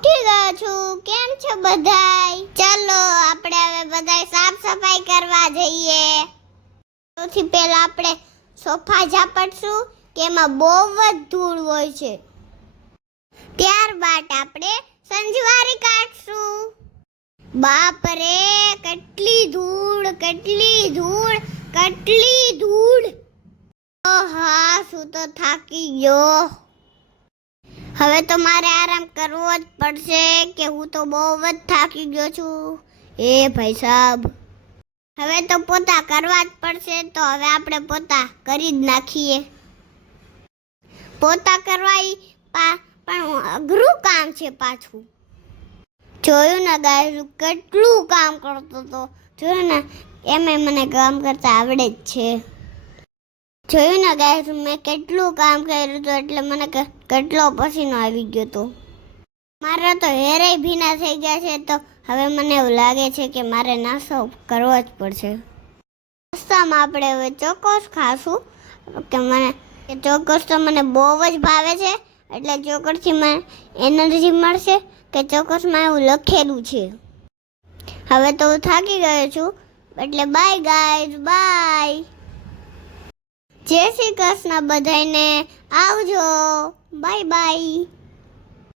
ઉઠી ગયો છું. કેમ છો બધાય? ચાલો આપણે હવે બધાય સાફ સફાઈ કરવા જઈએ. સૌથી પહેલા આપણે સોફા ઝાપડશું કે એમાં બહુ જ ધૂળ હોય છે. ત્યારબાદ આપણે સંજવારી કાઢશું. બાપ રે, કેટલી ધૂળ, કેટલી ધૂળ, કેટલી ધૂળ. હા, શું તો થાકી ગયો. હવે તો મારે આરામ કરવો જ પડશે કે હું તો બહુ જ થાકી ગયો છું. એ ભાઈ સાહેબ, હવે તો પોતા કરવા જ પડશે. તો હવે આપણે પોતા કરી જ નાખીએ. પોતા કરવા પણ અઘરું કામ છે પાછું. જોયું ને ગાઈસ, કેટલું કામ કરતો હતો. જોયું ને, એમાં મને કામ કરતા આવડે જ છે. જોયું ને ગાઈસ, મેં કેટલું કામ કર્યું હતું એટલે મને કેટલો પસીનો આવી ગયો હતો. મારા તો હેરે ભીના થઈ ગયા છે. તો હવે મને એવું લાગે છે કે મારે નાસ્તો કરવો જ પડશે. નાસ્તામાં આપણે હવે ચોકોસ ખાશું કે ચોકોસ તો મને બહુ જ ભાવે છે. એટલે ચોકોસથી મને એનર્જી મળશે કે ચોકોસમાં એવું લખેલું છે. હવે તો હું થાકી ગયો છું. એટલે બાય ગાઈઝ, બાય. જય શ્રી કૃષ્ણ બધાને. આવજો. Bye bye.